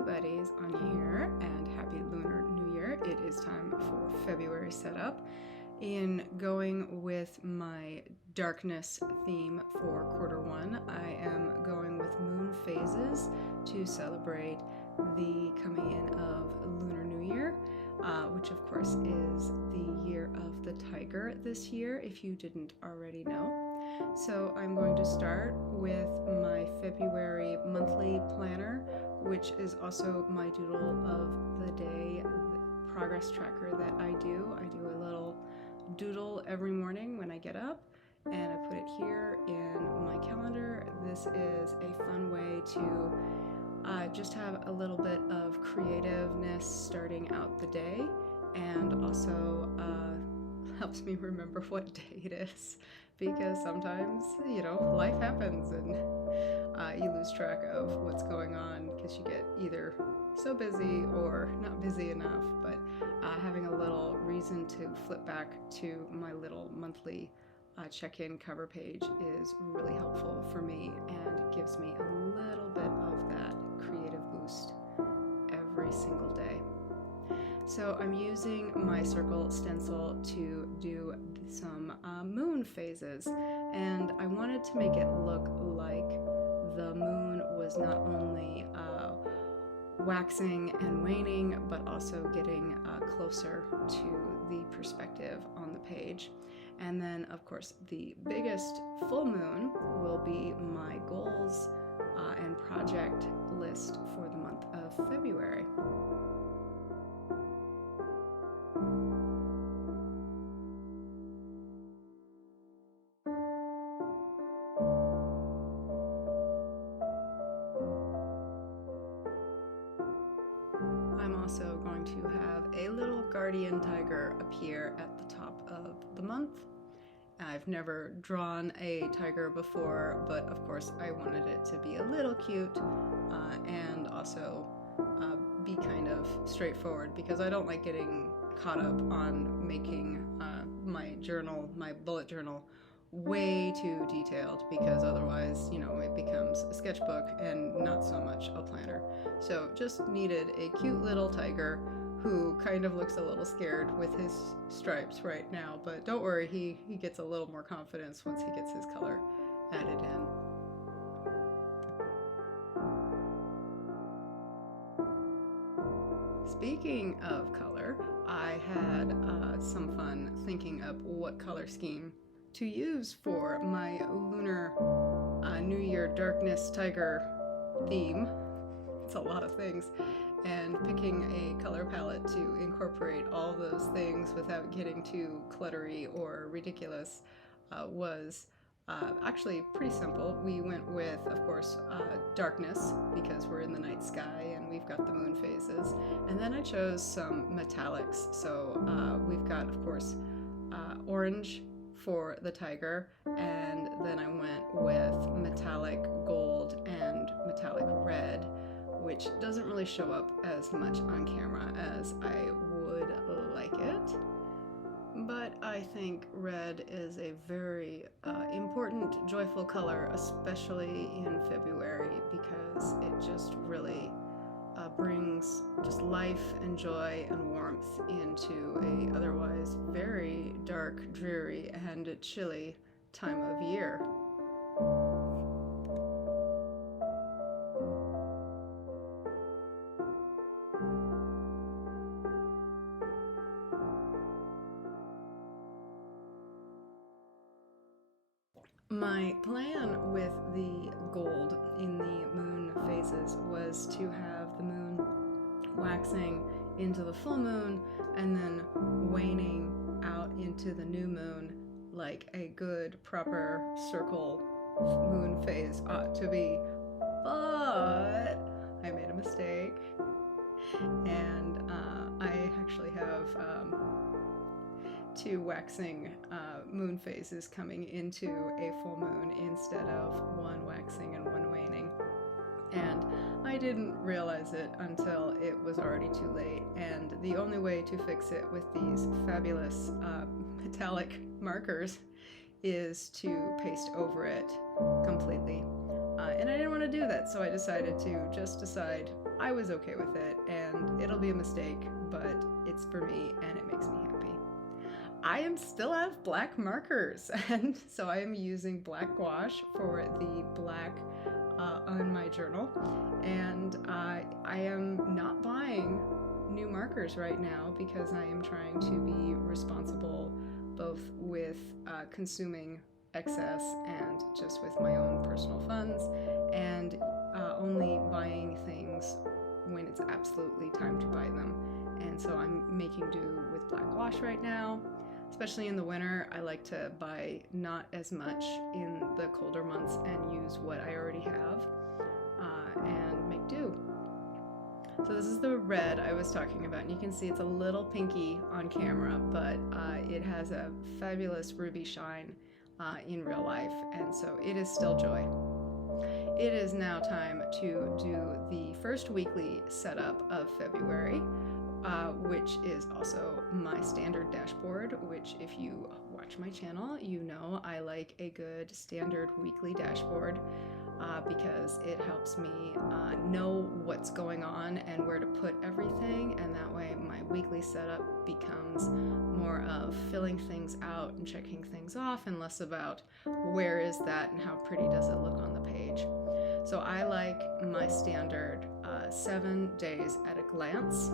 everybody's Anya here, and happy Lunar New Year. It is time for February setup. In going with my darkness theme for Q1, I am going with moon phases to celebrate the coming in of Lunar New Year, which of course is the year of the tiger this year, if you didn't already know. So I'm going to start with my February monthly planner, which is also my doodle of the day, the progress tracker that I do. I do a little doodle every morning when I get up, and I put it here in my calendar. This is a fun way to just have a little bit of creativeness starting out the day, and also helps me remember what day it is, because sometimes, life happens and you lose track of what's going on because you get either so busy or not busy enough. But having a little reason to flip back to my little monthly check-in cover page is really helpful for me and gives me a little bit of that creative boost every single day. So I'm using my circle stencil to do some moon phases, and I wanted to make it look like the moon was not only waxing and waning, but also getting closer to the perspective on the page. And then, of course, the biggest full moon will be my goals and project list for the month of February. I'm also going to have a little guardian tiger appear at the top of the month. I've never drawn a tiger before, but of course I wanted it to be a little cute and also be kind of straightforward, because I don't like getting caught up on making my bullet journal way too detailed, because otherwise, it becomes a sketchbook and not so much a planner. So just needed a cute little tiger who kind of looks a little scared with his stripes right now, but don't worry, he gets a little more confidence once he gets his color added in. Speaking of color, I had some fun thinking up what color scheme to use for my Lunar New Year Darkness Tiger theme. It's a lot of things, and picking a color palette to incorporate all those things without getting too cluttery or ridiculous was actually pretty simple. We went with, of course, darkness, because we're in the night sky and we've got the moon phases, and then I chose some metallics. So we've got, of course, orange for the tiger, and then I went with metallic gold and metallic red, which doesn't really show up as much on camera as I would like it. But I think red is a very important, joyful color, especially in February, because it just really brings just life and joy and warmth into a otherwise very dark, dreary, and chilly time of year. My plan with the gold in the moon phases was to have the moon waxing into the full moon and then waning out into the new moon, like a good, proper circle moon phase ought to be. But I made a mistake, and I actually have two waxing moon phases coming into a full moon instead of one waxing and one waning. And I didn't realize it until it was already too late, and the only way to fix it with these fabulous metallic markers is to paste over it completely. And I didn't want to do that, so I decided to just decide I was okay with it, and it'll be a mistake, but it's for me and it makes me happy. I am still out of black markers, and so I am using black gouache for the black on my journal, and I am not buying new markers right now because I am trying to be responsible both with consuming excess and just with my own personal funds, and only buying things when it's absolutely time to buy them. And so I'm making do with black gouache right now. Especially in the winter, I like to buy not as much in the colder months and use what I already have and make do. So this is the red I was talking about, and you can see it's a little pinky on camera, but it has a fabulous ruby shine in real life, and so it is still joy. It is now time to do the first weekly setup of February, which is also my standard dashboard, which if you watch my channel, you know I like a good standard weekly dashboard because it helps me know what's going on and where to put everything, and that way my weekly setup becomes more of filling things out and checking things off and less about where is that and how pretty does it look on the page. So I like my standard 7 days at a glance.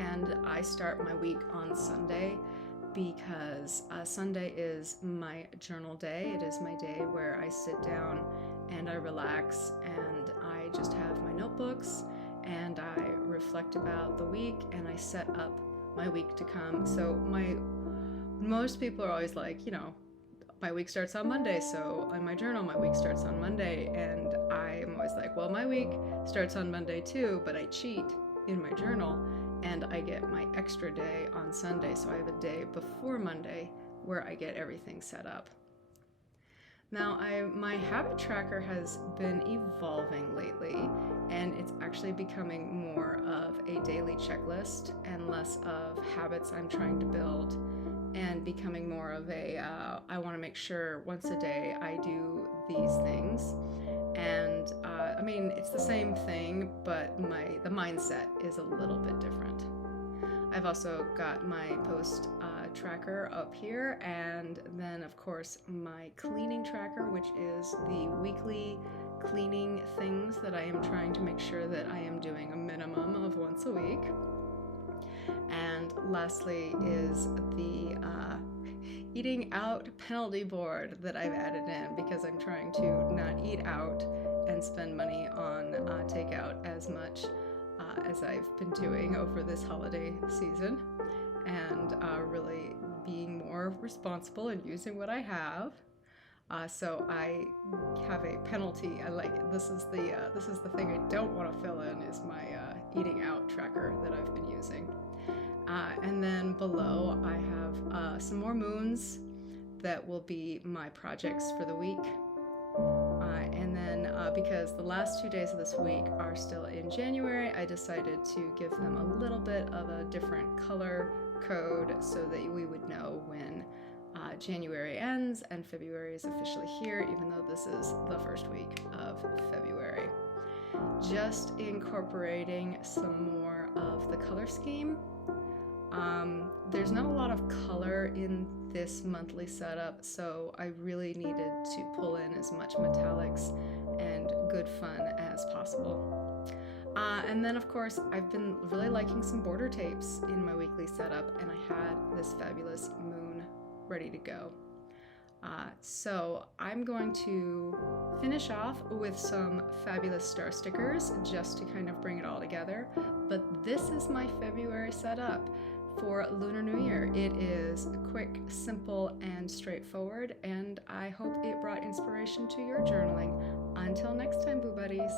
And I start my week on Sunday because Sunday is my journal day. It is my day where I sit down and I relax and I just have my notebooks and I reflect about the week and I set up my week to come. So most people are always like, you know, my week starts on Monday, so in my journal my week starts on Monday, and I'm always like, well, my week starts on Monday too, but I cheat in my journal and I get my extra day on Sunday, so I have a day before Monday where I get everything set up. Now, my habit tracker has been evolving lately, and it's actually becoming more of a daily checklist and less of habits I'm trying to build, and becoming more of a, I want to make sure once a day I do these things. And I mean, it's the same thing, but the mindset is a little bit different. I've also got my post tracker up here, and then of course my cleaning tracker, which is the weekly cleaning things that I am trying to make sure that I am doing a minimum of once a week. And lastly is the eating out penalty board that I've added in because I'm trying to not eat out and spend money on takeout as much as I've been doing over this holiday season, and really being more responsible and using what I have. So I have a penalty. This is the thing I don't want to fill in is my eating out tracker that I've been using. And then below I have some more moons that will be my projects for the week. And then because the last 2 days of this week are still in January, I decided to give them a little bit of a different color code so that we would know when January ends and February is officially here, even though this is the first week of February. Just incorporating some more of the color scheme. There's not a lot of color in this monthly setup, so I really needed to pull in as much metallics and good fun as possible. And then of course I've been really liking some border tapes in my weekly setup, and I had this fabulous moon ready to go. So I'm going to finish off with some fabulous star stickers just to kind of bring it all together. But this is my February setup for Lunar New Year. It is quick, simple, and straightforward, and I hope it brought inspiration to your journaling. Until next time, Boo Buddies.